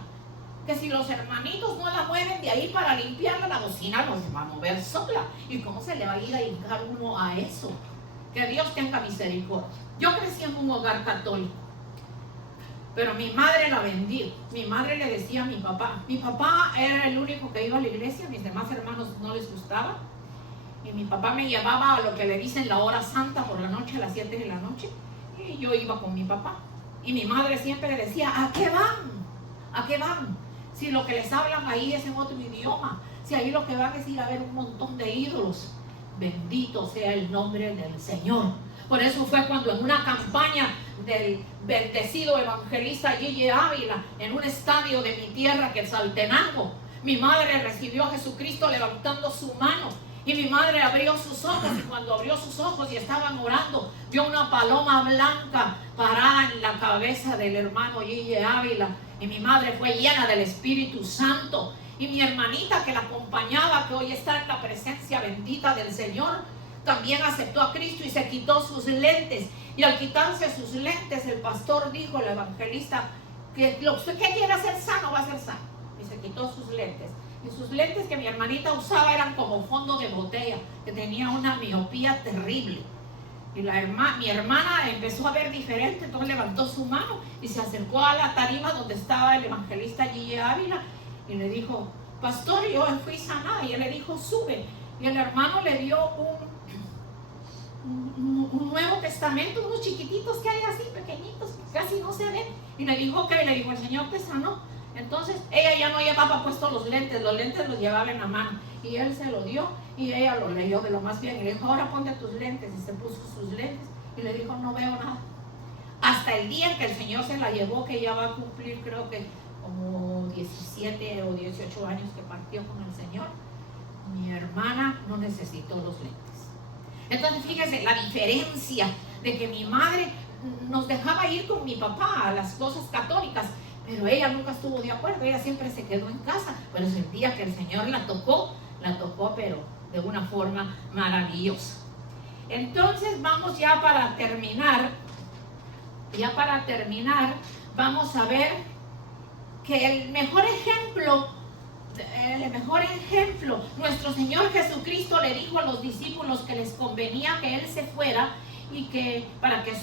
que si los hermanitos no la mueven de ahí para limpiarla, la bocina los va a mover sola. ¿Y cómo se le va a ir a hincar uno a eso? Que Dios tenga misericordia. Yo crecí en un hogar católico, pero mi madre la bendijo. Mi madre le decía a mi papá era el único que iba a la iglesia, mis demás hermanos no les gustaba, y mi papá me llevaba a lo que le dicen la hora santa por la noche, a las 7 de la noche, y yo iba con mi papá. Y mi madre siempre le decía, ¿a qué van? ¿A qué van? Si lo que les hablan ahí es en otro idioma, si ahí lo que van es ir a ver un montón de ídolos. Bendito sea el nombre del Señor. Por eso fue cuando en una campaña del bendecido evangelista Gille Ávila, en un estadio de mi tierra, Quetzaltenango, mi madre recibió a Jesucristo levantando su mano. Y mi madre abrió sus ojos, y cuando abrió sus ojos y estaban orando, vio una paloma blanca parada en la cabeza del hermano Gille Ávila. Y mi madre fue llena del Espíritu Santo. Y mi hermanita que la acompañaba, que hoy está en la presencia bendita del Señor, también aceptó a Cristo y se quitó sus lentes. Y al quitarse sus lentes, el pastor dijo, el evangelista, que usted que quiera ser sano, va a ser sano. Y se quitó sus lentes. Y sus lentes que mi hermanita usaba eran como fondo de botella, que tenía una miopía terrible. Y mi hermana empezó a ver diferente, entonces levantó su mano y se acercó a la tarima donde estaba el evangelista Gille Ávila y le dijo, pastor, yo fui sanada. Y él le dijo, sube. Y el hermano le dio un Nuevo Testamento, unos chiquititos que hay así, pequeñitos, que casi no se ven. Y le dijo, ok, le dijo, el Señor te sanó. Entonces ella ya no llevaba puestos los lentes los llevaba en la mano. Y él se lo dio y ella lo leyó de lo más bien. Y le dijo, ahora ponte tus lentes. Y se puso sus lentes y le dijo, no veo nada. Hasta el día en que el Señor se la llevó, que ella va a cumplir, creo que como 17 o 18 años que partió con el Señor, mi hermana no necesitó los lentes. Entonces fíjese la diferencia de que mi madre nos dejaba ir con mi papá a las cosas católicas, pero ella nunca estuvo de acuerdo, ella siempre se quedó en casa. Pero el día que el Señor la tocó pero de una forma maravillosa. Entonces vamos ya para terminar, vamos a ver que el mejor ejemplo, nuestro Señor Jesucristo le dijo a los discípulos que les convenía que Él se fuera y que para que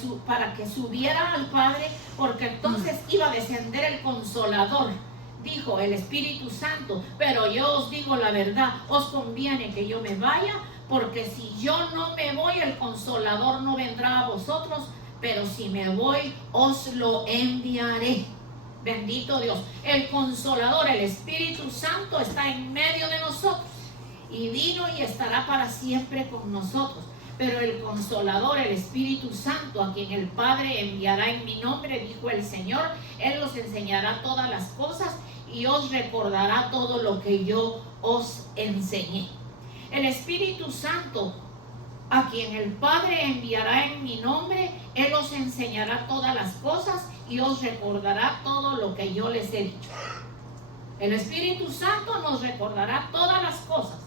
subiera al Padre, porque entonces iba a descender el Consolador, dijo el Espíritu Santo. Pero yo os digo la verdad, os conviene que yo me vaya, porque si yo no me voy, el Consolador no vendrá a vosotros, pero si me voy, os lo enviaré. Bendito Dios. El Consolador, el Espíritu Santo, está en medio de nosotros y vino y estará para siempre con nosotros. Pero el Consolador, el Espíritu Santo, a quien el Padre enviará en mi nombre, dijo el Señor, Él os enseñará todas las cosas y os recordará todo lo que yo os enseñé. El Espíritu Santo, a quien el Padre enviará en mi nombre, Él os enseñará todas las cosas y os recordará todo lo que yo les he dicho. El Espíritu Santo nos recordará todas las cosas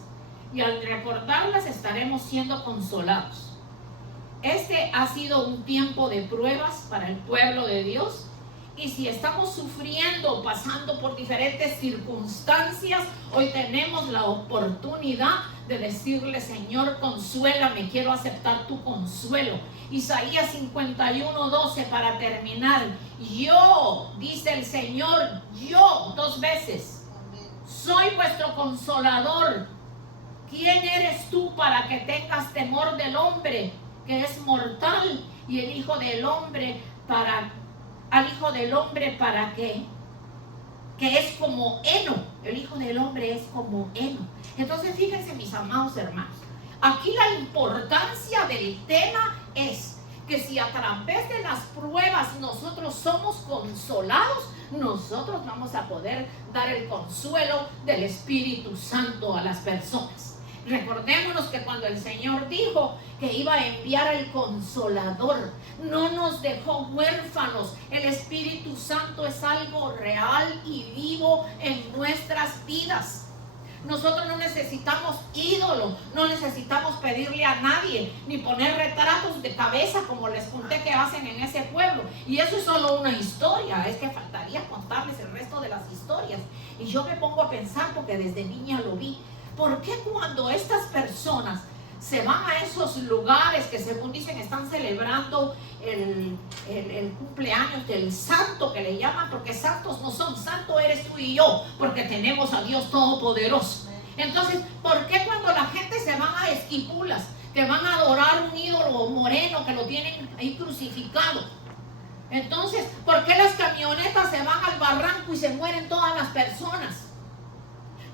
y al recordarlas estaremos siendo consolados. Este ha sido un tiempo de pruebas para el pueblo de Dios. Y si estamos sufriendo, pasando por diferentes circunstancias, hoy tenemos la oportunidad de decirle, Señor, consuélame, quiero aceptar tu consuelo. Isaías 51:12 para terminar. Yo, dice el Señor, yo, 2 veces, soy vuestro consolador. ¿Quién eres tú para que tengas temor del hombre que es mortal y el Hijo del Hombre al Hijo del Hombre para qué? Que es como heno. El Hijo del Hombre es como heno. Entonces fíjense, mis amados hermanos, aquí la importancia del tema es que si a través de las pruebas nosotros somos consolados, nosotros vamos a poder dar el consuelo del Espíritu Santo a las personas. Recordémonos que cuando el Señor dijo que iba a enviar el Consolador, no nos dejó huérfanos. El Espíritu Santo es algo real y vivo en nuestras vidas. Nosotros no necesitamos ídolo, no necesitamos pedirle a nadie, ni poner retratos de cabeza como les conté que hacen en ese pueblo. Y eso es solo una historia, es que faltaría contarles el resto de las historias. Y yo me pongo a pensar, porque desde niña lo vi, ¿por qué cuando estas personas se van a esos lugares que según dicen están celebrando el cumpleaños del santo que le llaman, porque santos no son, santo eres tú y yo, porque tenemos a Dios Todopoderoso? Entonces, ¿por qué cuando la gente se van a Esquipulas, que van a adorar un ídolo moreno que lo tienen ahí crucificado? Entonces, ¿por qué las camionetas se van al barranco y se mueren todas las personas?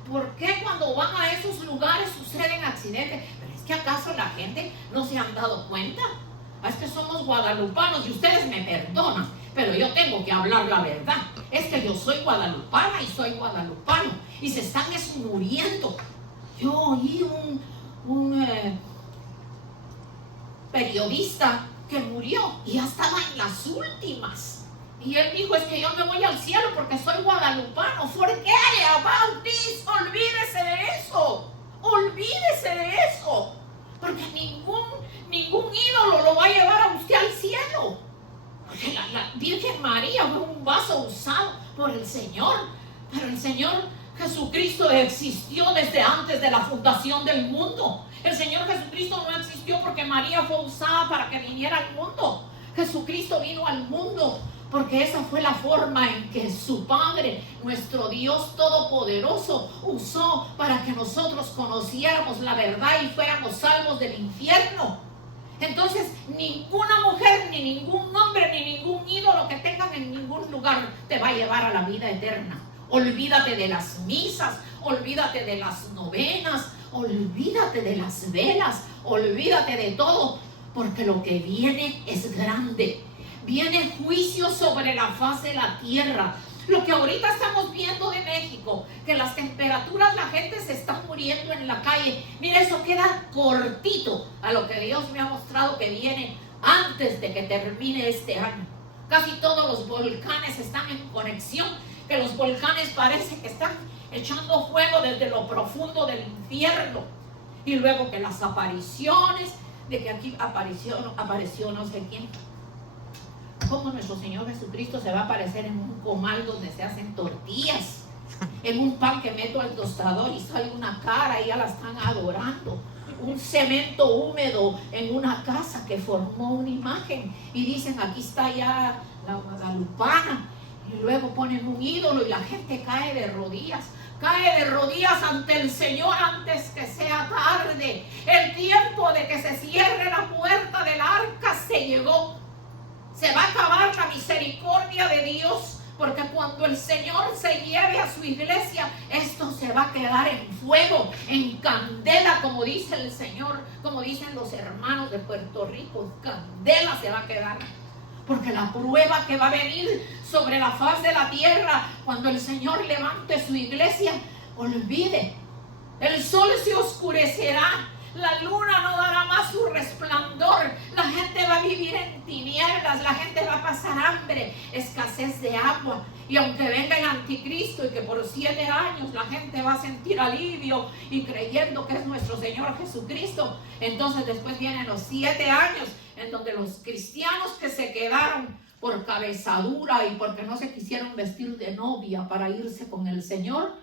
¿Por qué cuando van a esos lugares suceden accidentes? Pero es que ¿acaso la gente no se han dado cuenta? Es que somos guadalupanos y ustedes me perdonan, pero yo tengo que hablar la verdad. Es que yo soy guadalupana y soy guadalupano y se están muriendo. Yo oí un periodista que murió y ya estaba en las últimas. Y él dijo, es que yo me voy al cielo porque soy guadalupano. Forget about this. Olvídese de eso. Olvídese de eso. Porque ningún ídolo lo va a llevar a usted al cielo. Porque la Virgen María fue un vaso usado por el Señor. Pero el Señor Jesucristo existió desde antes de la fundación del mundo. El Señor Jesucristo no existió porque María fue usada para que viniera al mundo. Jesucristo vino al mundo porque esa fue la forma en que su Padre, nuestro Dios Todopoderoso, usó para que nosotros conociéramos la verdad y fuéramos salvos del infierno. Entonces, ninguna mujer, ni ningún hombre, ni ningún ídolo que tengan en ningún lugar te va a llevar a la vida eterna. Olvídate de las misas, olvídate de las novenas, olvídate de las velas, olvídate de todo, porque lo que viene es grande. Viene juicio sobre la faz de la tierra. Lo que ahorita estamos viendo de México, que las temperaturas, la gente se está muriendo en la calle. Mira, eso queda cortito a lo que Dios me ha mostrado que viene antes de que termine este año. Casi todos los volcanes están en conexión, que los volcanes parece que están echando fuego desde lo profundo del infierno. Y luego que las apariciones, de que aquí apareció no sé quién. Cómo nuestro Señor Jesucristo se va a aparecer en un comal donde se hacen tortillas, en un pan que meto al tostador y sale una cara y ya la están adorando, un cemento húmedo en una casa que formó una imagen y dicen aquí está ya la guadalupana, y luego ponen un ídolo y la gente cae de rodillas ante el Señor antes que sea tarde. El tiempo de que se cierre la puerta del arca se llegó. Se va a acabar la misericordia de Dios, porque cuando el Señor se lleve a su iglesia, esto se va a quedar en fuego, en candela, como dice el Señor, como dicen los hermanos de Puerto Rico, candela se va a quedar. Porque la prueba que va a venir sobre la faz de la tierra, cuando el Señor levante su iglesia, olvide, el sol se oscurecerá. La luna no dará más su resplandor. La gente va a vivir en tinieblas. La gente va a pasar hambre, escasez de agua. Y aunque venga el anticristo y que por 7 años la gente va a sentir alivio y creyendo que es nuestro Señor Jesucristo, entonces después vienen los 7 años en donde los cristianos que se quedaron por cabezadura y porque no se quisieron vestir de novia para irse con el Señor,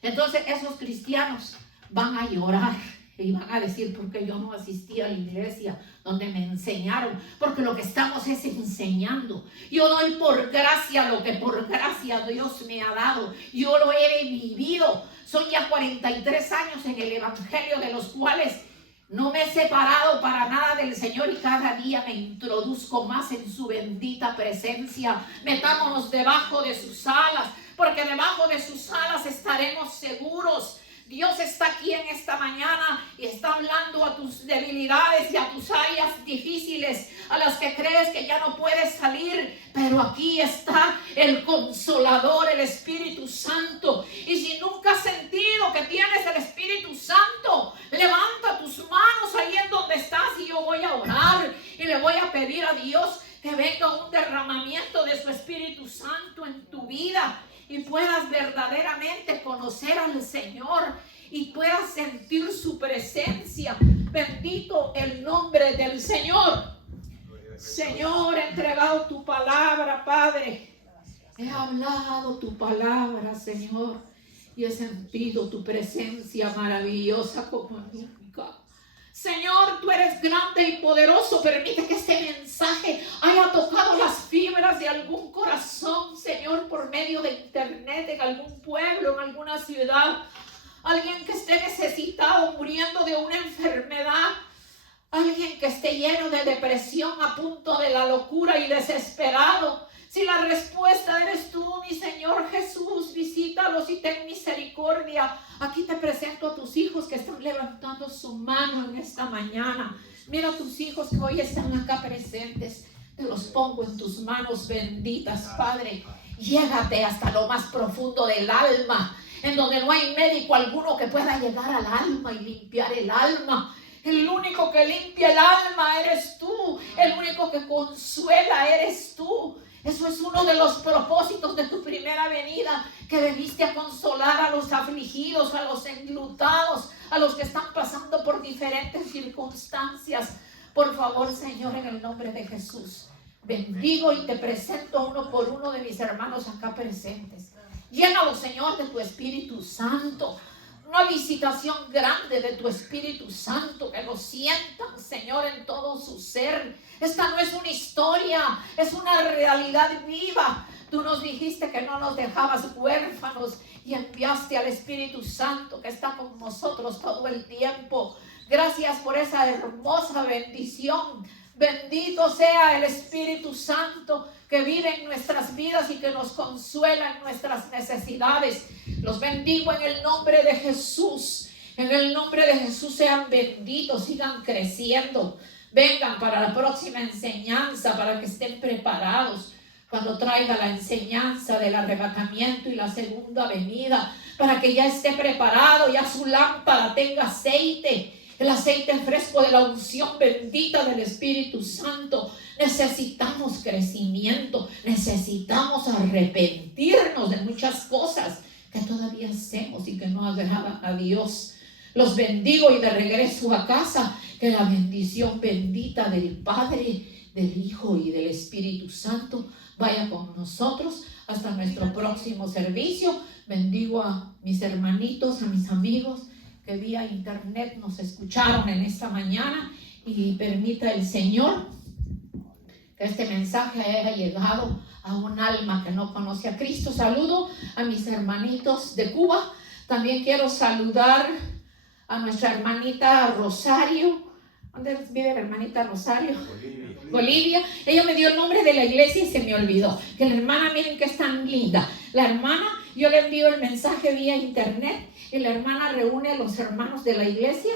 entonces esos cristianos van a llorar. Y van a decir, porque yo no asistí a la iglesia donde me enseñaron, porque lo que estamos es enseñando. Yo doy por gracia lo que por gracia Dios me ha dado. Yo lo he vivido. Son ya 43 años en el evangelio, de los cuales no me he separado para nada del Señor y cada día me introduzco más en su bendita presencia. Metámonos debajo de sus alas, porque debajo de sus alas estaremos seguros. Dios está aquí en esta mañana y está hablando a tus debilidades y a tus áreas difíciles, a las que crees que ya no puedes salir, pero aquí está el Consolador, el Espíritu Santo. Y si nunca has sentido que tienes el Espíritu Santo, levanta tus manos ahí en donde estás y yo voy a orar y le voy a pedir a Dios que venga un derramamiento de su Espíritu Santo en tu vida y puedas verdaderamente conocer al Señor y puedas sentir su presencia. Bendito el nombre del Señor. Señor, he entregado tu palabra, Padre. He hablado tu palabra, Señor, y he sentido tu presencia maravillosa como nunca. Señor, tú eres grande y poderoso. Permite que este mensaje haya tocado las fibras de algún corazón, Señor, por medio de internet, en algún pueblo, en alguna ciudad. Alguien que esté necesitado, muriendo de una enfermedad. Alguien que esté lleno de depresión, a punto de la locura y desesperado. Si la respuesta eres tú, mi Señor Jesús, visítalos y ten misericordia. Aquí te presento a tus hijos que están levantando su mano en esta mañana. Mira a tus hijos que hoy están acá presentes. Te los pongo en tus manos benditas, Padre. Llégate hasta lo más profundo del alma, en donde no hay médico alguno que pueda llegar al alma y limpiar el alma. El único que limpia el alma eres tú. El único que consuela eres tú. Eso es uno de los propósitos de tu primera venida, que veniste a consolar a los afligidos, a los enlutados, a los que están pasando por diferentes circunstancias. Por favor, Señor, en el nombre de Jesús, bendigo y te presento uno por uno de mis hermanos acá presentes. Llénalo, Señor, de tu Espíritu Santo. Una visitación grande de tu Espíritu Santo, que lo sientan, Señor, en todo su ser. Esta no es una historia, es una realidad viva. Tú nos dijiste que no nos dejabas huérfanos y enviaste al Espíritu Santo que está con nosotros todo el tiempo. Gracias por esa hermosa bendición. Bendito sea el Espíritu Santo que vive en nuestras vidas y que nos consuela en nuestras necesidades. Los bendigo en el nombre de Jesús. En el nombre de Jesús sean benditos, sigan creciendo. Vengan para la próxima enseñanza, para que estén preparados cuando traiga la enseñanza del arrebatamiento y la segunda venida, para que ya esté preparado, ya su lámpara tenga aceite. El aceite fresco de la unción bendita del Espíritu Santo. Necesitamos crecimiento, necesitamos arrepentirnos de muchas cosas que todavía hacemos y que no agradan a Dios. Los bendigo y de regreso a casa, que la bendición bendita del Padre, del Hijo y del Espíritu Santo vaya con nosotros hasta nuestro próximo servicio. Bendigo a mis hermanitos, a mis amigos que vía internet nos escucharon en esta mañana, y permita el Señor que este mensaje haya llegado a un alma que no conoce a Cristo. Saludo a mis hermanitos de Cuba. También quiero saludar a nuestra hermanita Rosario. ¿Dónde vive la hermanita Rosario? Bolivia. Ella me dio el nombre de la iglesia y se me olvidó. Que la hermana, miren que es tan linda. La hermana, yo le envío el mensaje vía internet y la hermana reúne a los hermanos de la iglesia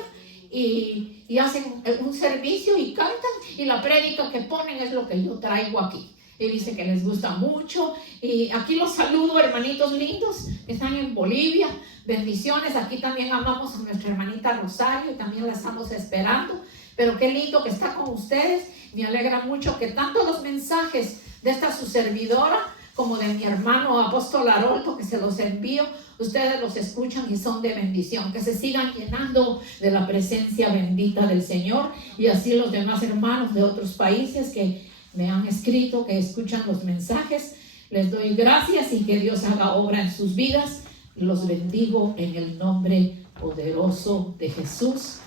y hacen un servicio y cantan, y la prédica que ponen es lo que yo traigo aquí. Y dice que les gusta mucho. Y aquí los saludo, hermanitos lindos que están en Bolivia. Bendiciones. Aquí también amamos a nuestra hermanita Rosario y también la estamos esperando. Pero qué lindo que está con ustedes. Me alegra mucho que tanto los mensajes de esta su servidora como de mi hermano apóstol Haroldo, que se los envío, ustedes los escuchan y son de bendición. Que se sigan llenando de la presencia bendita del Señor, y así los demás hermanos de otros países que me han escrito, que escuchan los mensajes, les doy gracias y que Dios haga obra en sus vidas. Los bendigo en el nombre poderoso de Jesús.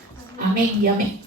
Amén y amén.